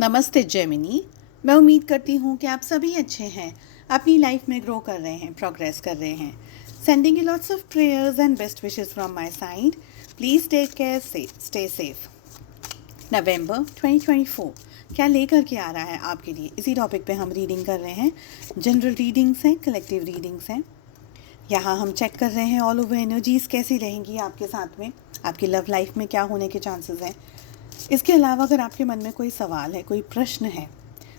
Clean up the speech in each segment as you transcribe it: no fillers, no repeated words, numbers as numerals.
नमस्ते जेमिनी। मैं उम्मीद करती हूँ कि आप सभी अच्छे हैं, अपनी लाइफ में ग्रो कर रहे हैं, प्रोग्रेस कर रहे हैं। Sending you lots of prayers and best wishes from my side. Please take care, stay safe. नवंबर 2024 क्या लेकर के आ रहा है आपके लिए, इसी टॉपिक पे हम रीडिंग कर रहे हैं। जनरल रीडिंग्स हैं, कलेक्टिव रीडिंग्स हैं। यहाँ हम चेक कर रहे हैं ऑल ओवर एनर्जीज़ कैसी रहेंगी आपके साथ में, आपकी लव लाइफ में क्या होने के चांसेस हैं। इसके अलावा अगर आपके मन में कोई सवाल है, कोई प्रश्न है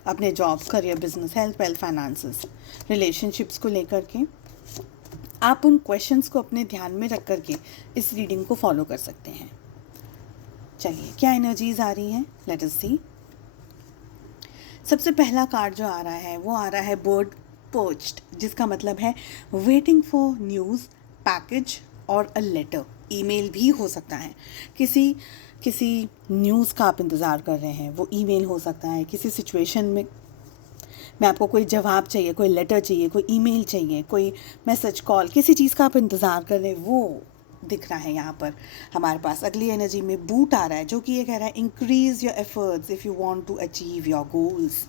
अपने job, career, business, health, wealth, finances, relationships को लेकर के, आप उन क्वेश्चंस को अपने ध्यान में रख करके इस रीडिंग को फॉलो कर सकते हैं। चलिए, क्या एनर्जीज आ रही हैं, लेट अस सी। सबसे पहला कार्ड जो आ रहा है वो आ रहा है बर्ड पर्च्ड, जिसका मतलब है वेटिंग फॉर न्यूज़, पैकेज और अ लेटर। ईमेल भी हो सकता है, किसी न्यूज़ का आप इंतज़ार कर रहे हैं, वो ईमेल हो सकता है। किसी सिचुएशन में आपको कोई जवाब चाहिए, कोई लेटर चाहिए, कोई ईमेल चाहिए, कोई मैसेज, कॉल, किसी चीज़ का आप इंतज़ार कर रहे हैं, वो दिख रहा है यहाँ पर हमारे पास। अगली एनर्जी में बूट आ रहा है, जो कि ये कह रहा है increase your efforts if you want to achieve your goals.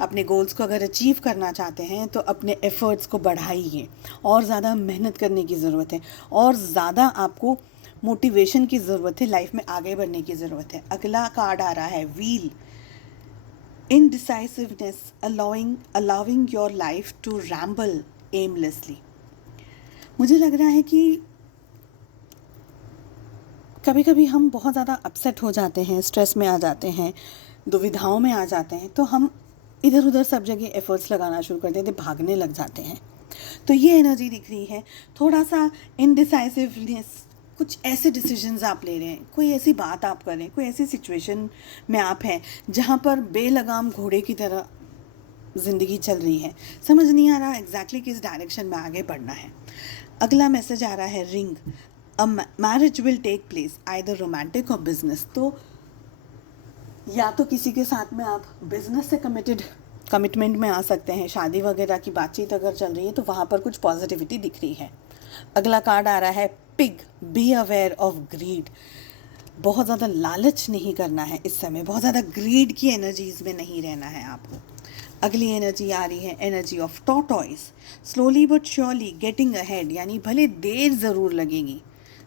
अपने गोल्स को अगर अचीव करना चाहते हैं तो अपने एफर्ट्स को बढ़ाइए, और ज़्यादा मेहनत करने की ज़रूरत है, और ज़्यादा आपको मोटिवेशन की ज़रूरत है, लाइफ में आगे बढ़ने की ज़रूरत है। अगला कार्ड आ रहा है wheel, indecisiveness, allowing your life to ramble aimlessly। मुझे लग रहा है कि कभी कभी हम बहुत ज़्यादा अपसेट हो जाते हैं, स्ट्रेस में आ जाते हैं, दुविधाओं में आ जाते हैं, तो हम इधर उधर सब जगह एफर्ट्स लगाना शुरू कर देते हैं, भागने लग जाते हैं। तो ये एनर्जी दिख रही है, थोड़ा सा इनडिसाइसिवनेस, कुछ ऐसे डिसीजंस आप ले रहे हैं, कोई ऐसी बात आप कर रहे हैं, कोई ऐसी सिचुएशन में आप हैं जहाँ पर बेलगाम घोड़े की तरह ज़िंदगी चल रही है, समझ नहीं आ रहा एग्जैक्टली किस डायरेक्शन में आगे बढ़ना है। अगला मैसेज आ रहा है ring, a marriage will take place, either romantic or business. तो या तो किसी के साथ में आप बिजनेस से कमिटमेंट में आ सकते हैं, शादी वगैरह की बातचीत अगर चल रही है तो वहाँ पर कुछ पॉजिटिविटी दिख रही है। अगला कार्ड आ रहा है pig, be aware of greed. बहुत ज़्यादा लालच नहीं करना है इस समय, बहुत ज़्यादा ग्रीड की एनर्जीज में नहीं रहना है आपको। अगली एनर्जी आ रही है energy of tortoise, slowly but surely getting ahead, यानी भले देर ज़रूर लगेगी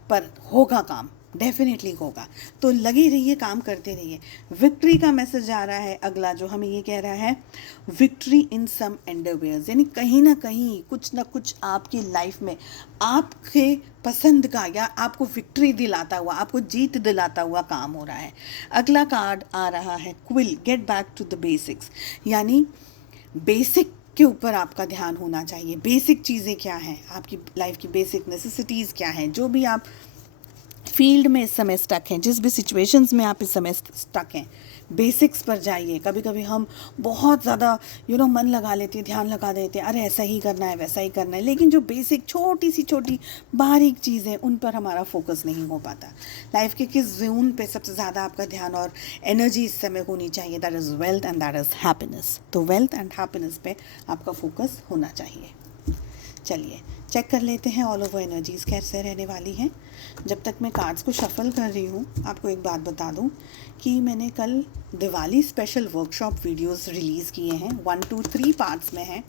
पर होगा काम, डेफिनेटली होगा। तो लगे रहिए, काम करते रहिए। विक्ट्री का मैसेज आ रहा है अगला, जो हमें ये कह रहा है विक्ट्री इन सम एंडरवेयर्स, यानी कहीं ना कहीं कुछ ना कुछ आपकी लाइफ में आपके पसंद का या आपको विक्ट्री दिलाता हुआ, आपको जीत दिलाता हुआ काम हो रहा है। अगला कार्ड आ रहा है quill, get back to the basics, यानी बेसिक के ऊपर आपका ध्यान होना चाहिए। बेसिक चीज़ें क्या हैं, आपकी लाइफ की बेसिक नेसेसिटीज़ क्या हैं, जो भी आप फील्ड में इस समय स्टक हैं, जिस भी सिचुएशंस में आप इस समय स्टक हैं, बेसिक्स पर जाइए। कभी कभी हम बहुत ज़्यादा मन लगा लेते हैं, ध्यान लगा देते हैं, अरे ऐसा ही करना है, वैसा ही करना है, लेकिन जो बेसिक छोटी बारीक चीज़ें, उन पर हमारा फोकस नहीं हो पाता। लाइफ के किस जोन पे सबसे ज़्यादा आपका ध्यान और एनर्जी इस समय होनी चाहिए, that is wealth and that is happiness. तो वेल्थ एंड हैप्पीनेस पे आपका फोकस होना चाहिए। चलिए चेक कर लेते हैं ऑल ओवर एनर्जीज़ कैसे रहने वाली हैं। जब तक मैं कार्ड्स को शफल कर रही हूँ, आपको एक बात बता दूँ कि मैंने कल Diwali special workshop videos release किए हैं, 1 to 3 पार्ट्स में हैं।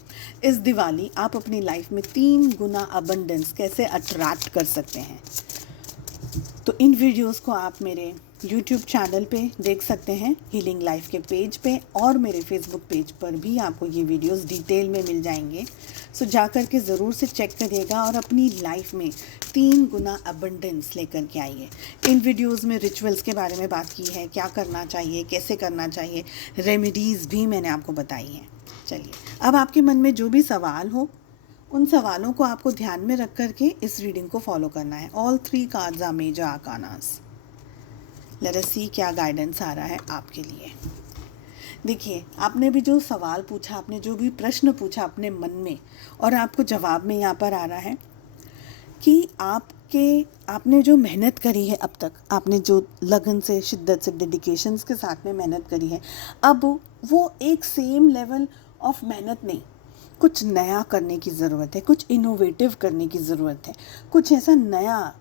इस दिवाली आप अपनी लाइफ में 3 गुना अबंडेंस कैसे अट्रैक्ट कर सकते हैं, तो इन वीडियोस को आप मेरे YouTube चैनल पे देख सकते हैं, हीलिंग लाइफ के पेज पे, और मेरे फेसबुक पेज पर भी आपको ये वीडियोस डिटेल में मिल जाएंगे। सो जा कर के ज़रूर से चेक करिएगा और अपनी लाइफ में 3 गुना अबंडेंस लेकर के आइए। इन वीडियोस में रिचुअल्स के बारे में बात की है, क्या करना चाहिए, कैसे करना चाहिए, रेमेडीज़ भी मैंने आपको बताई हैं। चलिए, अब आपके मन में जो भी सवाल हो, उन सवालों को आपको ध्यान में रख कर के इस रीडिंग को फॉलो करना है। All 3 cards are major arcanas. Let us see क्या गाइडेंस आ रहा है आपके लिए। देखिए, आपने भी जो सवाल पूछा, आपने जो भी प्रश्न पूछा अपने मन में, और आपको जवाब में यहाँ पर आ रहा है कि आपने जो मेहनत करी है अब तक, आपने जो लगन से, शिद्दत से, डेडिकेशंस के साथ में मेहनत करी है, अब वो एक सेम लेवल ऑफ मेहनत नहीं, कुछ नया करने की ज़रूरत है, कुछ इनोवेटिव करने की ज़रूरत है, कुछ ऐसा नया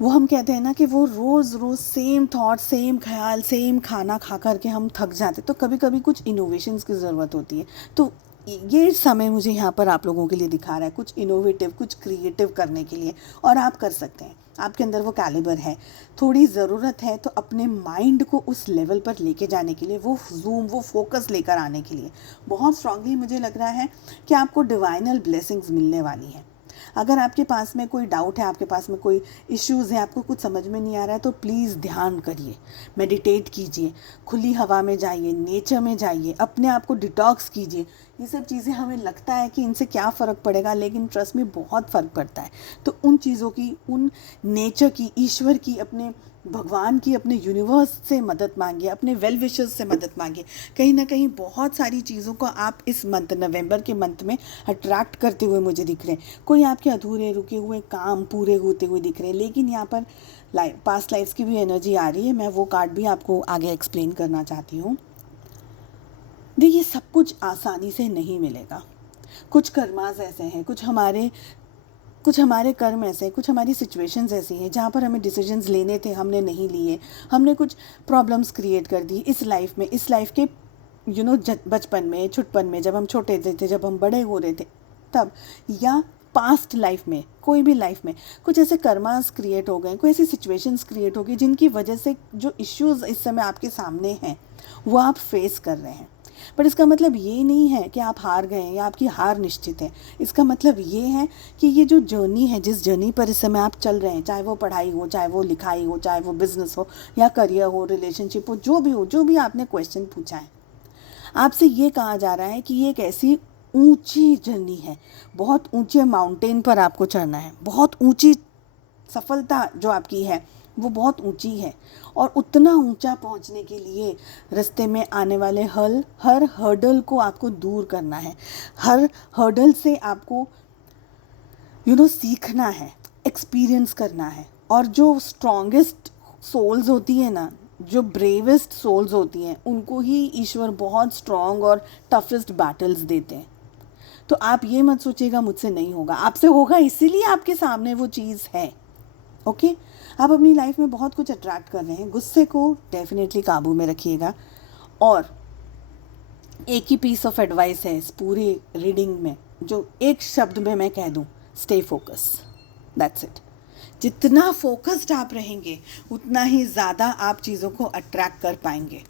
वो हम कहते हैं ना कि वो रोज़ रोज़ सेम थॉट, सेम ख्याल, सेम खाना खा कर के हम थक जाते, तो कभी कभी कुछ इनोवेशंस की ज़रूरत होती है। तो ये समय मुझे यहाँ पर आप लोगों के लिए दिखा रहा है कुछ इनोवेटिव, कुछ क्रिएटिव करने के लिए, और आप कर सकते हैं। आपके अंदर वो कैलिबर है, थोड़ी ज़रूरत है तो अपने माइंड को उस लेवल पर लेके जाने के लिए, वो जूम, वो फोकस लेकर आने के लिए बहुत स्ट्रांगली मुझे लग रहा है कि आपको डिवाइनल ब्लेसिंग्स मिलने वाली हैं। अगर आपके पास में कोई डाउट है, आपके पास में कोई इश्यूज़ है, आपको कुछ समझ में नहीं आ रहा है, तो प्लीज़ ध्यान करिए, मेडिटेट कीजिए, खुली हवा में जाइए, नेचर में जाइए, अपने आप को डिटॉक्स कीजिए। ये सब चीज़ें हमें लगता है कि इनसे क्या फ़र्क पड़ेगा, लेकिन ट्रस्ट में बहुत फ़र्क पड़ता है। तो उन चीज़ों की, उन नेचर की, ईश्वर की, अपने भगवान की, अपने यूनिवर्स से मदद मांगिए, अपने वेल विशर्स से मदद मांगिए। कहीं ना कहीं बहुत सारी चीज़ों को आप इस मंथ, नवंबर के मंथ में अट्रैक्ट करते हुए मुझे दिख रहे हैं। कोई आपके अधूरे रुके हुए काम पूरे होते हुए दिख रहे हैं, लेकिन यहाँ पर पास्ट लाइफ्स की भी एनर्जी आ रही है। मैं वो कार्ड भी आपको आगे एक्सप्लेन करना चाहती हूँ। देखिए, सब कुछ आसानी से नहीं मिलेगा। कुछ कर्मास ऐसे हैं, कुछ हमारे कर्म ऐसे हैं, कुछ हमारी सिचुएशंस ऐसी हैं जहाँ पर हमें डिसीजंस लेने थे, हमने नहीं लिए, हमने कुछ प्रॉब्लम्स क्रिएट कर दी इस लाइफ में, इस लाइफ के बचपन में, छुटपन में, जब हम छोटे थे, जब हम बड़े हो रहे थे तब, या पास्ट लाइफ में, कोई भी लाइफ में कुछ ऐसे कर्मास क्रिएट हो गए, कोई ऐसी सिचुएशंस क्रिएट हो गई जिनकी वजह से जो इश्यूज़ इस समय आपके सामने हैं वो आप फेस कर रहे हैं। पर इसका मतलब ये नहीं है कि आप हार गए या आपकी हार निश्चित है। इसका मतलब ये है कि ये जो जर्नी है, जिस जर्नी पर इस समय आप चल रहे हैं, चाहे वो पढ़ाई हो, चाहे वो लिखाई हो, चाहे वो बिजनेस हो या करियर हो, रिलेशनशिप हो, जो भी आपने क्वेश्चन पूछा है, आपसे ये कहा जा रहा है कि ये एक ऐसी ऊंची जर्नी है, बहुत ऊंचे माउंटेन पर आपको चढ़ना है, बहुत ऊंची सफलता जो आपकी है वो बहुत ऊंची है, और उतना ऊंचा पहुंचने के लिए रास्ते में आने वाले हर हर्डल को आपको दूर करना है। हर हर्डल से आपको सीखना है, एक्सपीरियंस करना है। और जो स्ट्रॉन्गेस्ट सोल्स होती है ना, जो ब्रेवेस्ट सोल्स होती हैं, उनको ही ईश्वर बहुत स्ट्रॉन्ग और टफेस्ट बैटल्स देते हैं। तो आप ये मत सोचिएगा मुझसे नहीं होगा, आपसे होगा, इसीलिए आपके सामने वो चीज़ है। ओके, आप अपनी लाइफ में बहुत कुछ अट्रैक्ट कर रहे हैं। गुस्से को डेफिनेटली काबू में रखिएगा। और एक ही पीस ऑफ एडवाइस है इस पूरी रीडिंग में, जो एक शब्द में मैं कह दूं, स्टे फोकस, दैट्स इट। जितना फोकस्ड आप रहेंगे उतना ही ज़्यादा आप चीज़ों को अट्रैक्ट कर पाएंगे।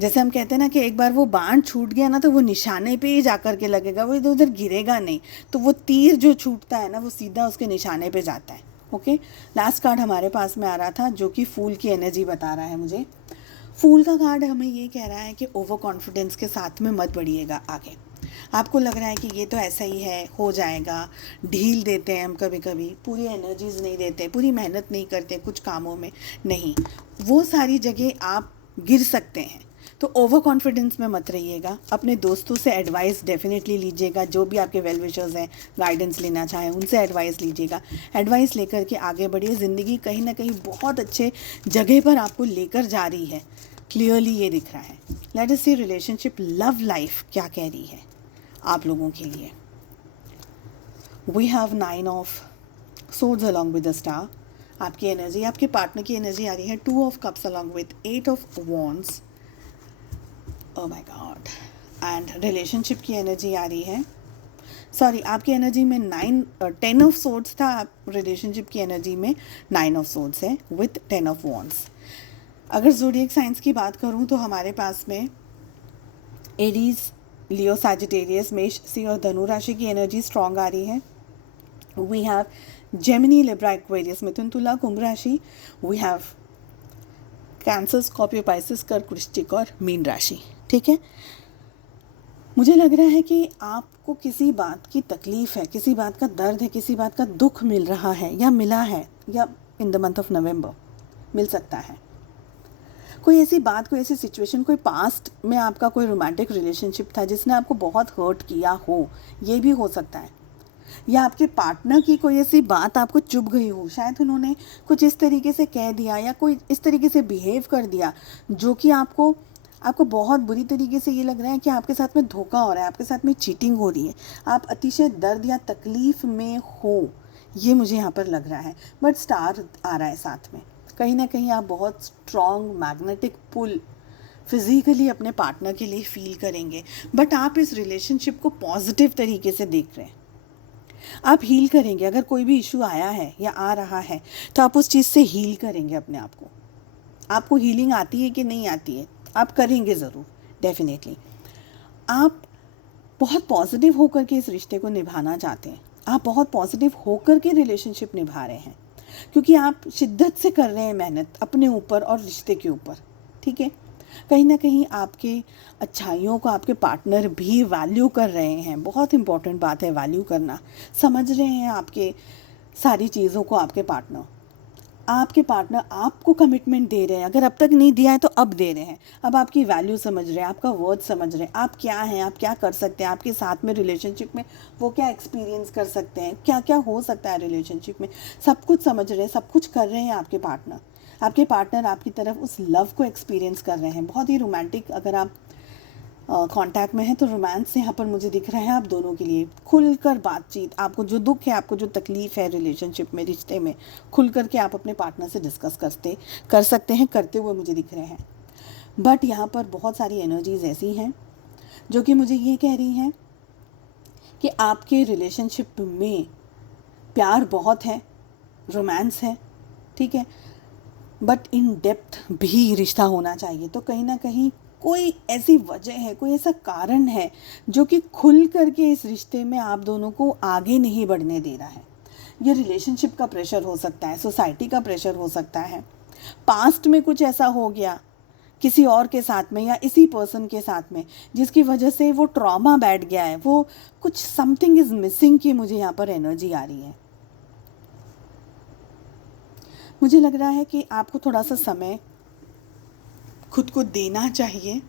जैसे हम कहते हैं ना कि एक बार वो बाण छूट गया ना तो वो निशाने पे ही जा कर के लगेगा, वो इधर उधर गिरेगा नहीं। तो वो तीर जो छूटता है ना, वो सीधा उसके निशाने पे जाता है। ओके, लास्ट कार्ड हमारे पास में आ रहा था जो कि फूल की एनर्जी बता रहा है मुझे। फूल का कार्ड हमें ये कह रहा है कि ओवर कॉन्फिडेंस के साथ में मत बढ़िएगा आगे। आपको लग रहा है कि ये तो ऐसा ही है, हो जाएगा, ढील देते हैं हम कभी कभी, पूरी एनर्जीज नहीं देते, पूरी मेहनत नहीं करते कुछ कामों में, नहीं, वो सारी जगह आप गिर सकते हैं। तो ओवर कॉन्फिडेंस में मत रहिएगा। अपने दोस्तों से एडवाइस डेफिनेटली लीजिएगा, जो भी आपके वेल विशर्स हैं, गाइडेंस लेना चाहें उनसे एडवाइस लीजिएगा। एडवाइस लेकर के आगे बढ़िए। ज़िंदगी कहीं ना कहीं बहुत अच्छे जगह पर आपको लेकर जा रही है, क्लियरली ये दिख रहा है। Let us see relationship, love life क्या कह रही है आप लोगों के लिए। We have 9 of swords along with the star. आपकी एनर्जी, आपके पार्टनर की एनर्जी आ रही है 2 of cups along with 8 of wands. Oh my god. And relationship की एनर्जी आ रही है, सॉरी, आपकी एनर्जी में 10 ऑफ सोर्ड्स था, आप रिलेशनशिप की एनर्जी में 9 ऑफ सोर्ड्स है विथ 10 ऑफ वॉन्ड्स। अगर ज़ोडिएक साइंस की बात करूं तो हमारे पास में एरीज, लियो, सैजिटेरियस, मेष, सिंह और धनु राशि की एनर्जी स्ट्रॉन्ग आ रही है। We have Gemini, Libra, Aquarius, मिथुन, तुला, कुंभ राशि। We have Cancer, Scorpio, Pisces, कर्क, वृश्चिक और मीन राशि। ठीक है, मुझे लग रहा है कि आपको किसी बात की तकलीफ़ है, किसी बात का दर्द है, किसी बात का दुख मिल रहा है या मिला है, या in the month of November मिल सकता है। कोई ऐसी बात, कोई ऐसी सिचुएशन, कोई पास्ट में आपका कोई रोमांटिक रिलेशनशिप था जिसने आपको बहुत हर्ट किया हो, ये भी हो सकता है। या आपके पार्टनर की कोई ऐसी बात आपको चुभ गई हो, शायद उन्होंने कुछ इस तरीके से कह दिया या कोई इस तरीके से बिहेव कर दिया जो कि आपको बहुत बुरी तरीके से ये लग रहा है कि आपके साथ में धोखा हो रहा है, आपके साथ में चीटिंग हो रही है, आप अतिशय दर्द या तकलीफ़ में हो। ये मुझे यहाँ पर लग रहा है। बट स्टार आ रहा है साथ में, कहीं ना कहीं आप बहुत स्ट्रॉन्ग मैग्नेटिक पुल फिज़िकली अपने पार्टनर के लिए फील करेंगे। बट आप इस रिलेशनशिप को पॉजिटिव तरीके से देख रहे हैं, आप हील करेंगे। अगर कोई भी इशू आया है या आ रहा है तो आप उस चीज़ से हील करेंगे अपने आप को। आपको हीलिंग आती है कि नहीं आती है, आप करेंगे ज़रूर, डेफिनेटली। आप बहुत पॉजिटिव होकर के इस रिश्ते को निभाना चाहते हैं, आप बहुत पॉजिटिव होकर के रिलेशनशिप निभा रहे हैं, क्योंकि आप शिद्दत से कर रहे हैं मेहनत अपने ऊपर और रिश्ते के ऊपर, ठीक है। कहीं ना कहीं आपके अच्छाइयों को आपके पार्टनर भी वैल्यू कर रहे हैं। बहुत इंपॉर्टेंट बात है वैल्यू करना। समझ रहे हैं आपके सारी चीज़ों को आपके पार्टनर आपको कमिटमेंट दे रहे हैं। अगर अब तक नहीं दिया है तो अब दे रहे हैं, अब आपकी वैल्यू समझ रहे हैं, आपका वर्थ समझ रहे हैं, आप क्या हैं, आप क्या कर सकते हैं आपके साथ में रिलेशनशिप में, वो क्या एक्सपीरियंस कर सकते हैं, क्या क्या हो सकता है रिलेशनशिप में, सब कुछ समझ रहे हैं, सब कुछ कर रहे हैं। आपके पार्टनर आपकी तरफ उस लव को एक्सपीरियंस कर रहे हैं। बहुत ही रोमांटिक, अगर आप कांटेक्ट में है तो रोमांस यहाँ पर मुझे दिख रहा है आप दोनों के लिए। खुलकर बातचीत, आपको जो दुख है, आपको जो तकलीफ़ है रिलेशनशिप में, रिश्ते में, खुल कर के आप अपने पार्टनर से डिस्कस कर सकते हैं, करते हुए मुझे दिख रहे हैं। बट यहाँ पर बहुत सारी एनर्जीज ऐसी हैं जो कि मुझे ये कह रही हैं कि आपके रिलेशनशिप में प्यार बहुत है, रोमांस है, ठीक है, बट इन डेप्थ भी रिश्ता होना चाहिए। तो कहीं ना कहीं कोई ऐसी वजह है, कोई ऐसा कारण है जो कि खुल करके इस रिश्ते में आप दोनों को आगे नहीं बढ़ने दे रहा है। ये रिलेशनशिप का प्रेशर हो सकता है, सोसाइटी का प्रेशर हो सकता है, पास्ट में कुछ ऐसा हो गया किसी और के साथ में या इसी पर्सन के साथ में जिसकी वजह से वो ट्रॉमा बैठ गया है, वो कुछ समथिंग इज़ मिसिंग की मुझे यहाँ पर एनर्जी आ रही है। मुझे लग रहा है कि आपको थोड़ा सा समय खुद को देना चाहिए,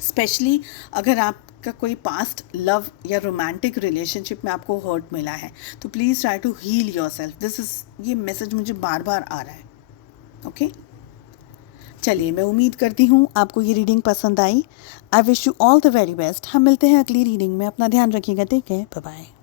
स्पेशली अगर आपका कोई पास्ट लव या रोमांटिक रिलेशनशिप में आपको हर्ट मिला है तो please try to heal yourself. ये मैसेज मुझे बार बार आ रहा है। ओके, चलिए, मैं उम्मीद करती हूँ आपको ये रीडिंग पसंद आई। I wish you all the very best. हम मिलते हैं अगली रीडिंग में। अपना ध्यान रखिएगा। Take care, bye bye.